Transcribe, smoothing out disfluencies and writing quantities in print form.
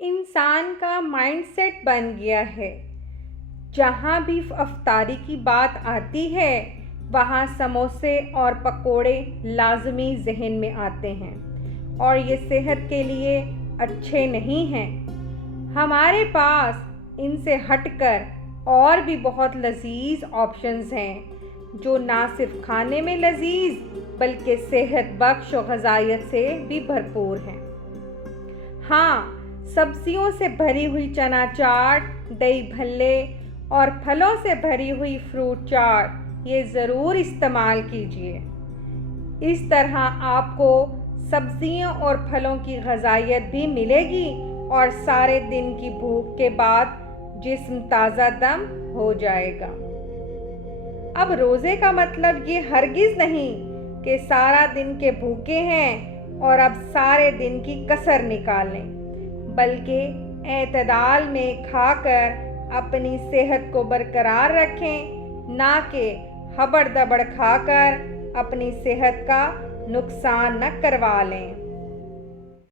انسان کا mind set بن گیا ہے۔ جہاں بھی افطاری کی بات آتی ہے وہاں سموسے اور پکوڑے لازمی ذہن میں آتے ہیں، اور یہ صحت کے لیے اچھے نہیں ہیں۔ ہمارے پاس ان سے ہٹ کر اور بھی بہت لذیذ آپشنز ہیں جو نہ صرف کھانے میں لذیذ بلکہ صحت بخش و غذائیت سے بھی بھرپور ہیں۔ ہاں، سبزیوں سے بھری ہوئی چنا چاٹ، دہی بھلے اور پھلوں سے بھری ہوئی فروٹ چاٹ یہ ضرور استعمال کیجیے۔ اس طرح آپ کو سبزیوں اور پھلوں کی غذائیت بھی ملے گی اور سارے دن کی بھوک کے بعد جسم تازہ دم ہو جائے گا۔ اب روزے کا مطلب یہ ہرگز نہیں کہ سارا دن کے بھوکے ہیں اور اب سارے دن کی کسر نکالیں، بلکہ اعتدال میں کھا کر اپنی صحت کو برقرار رکھیں، نہ کہ ہبڑ دبڑ کھا کر اپنی صحت کا نقصان نہ کروا لیں۔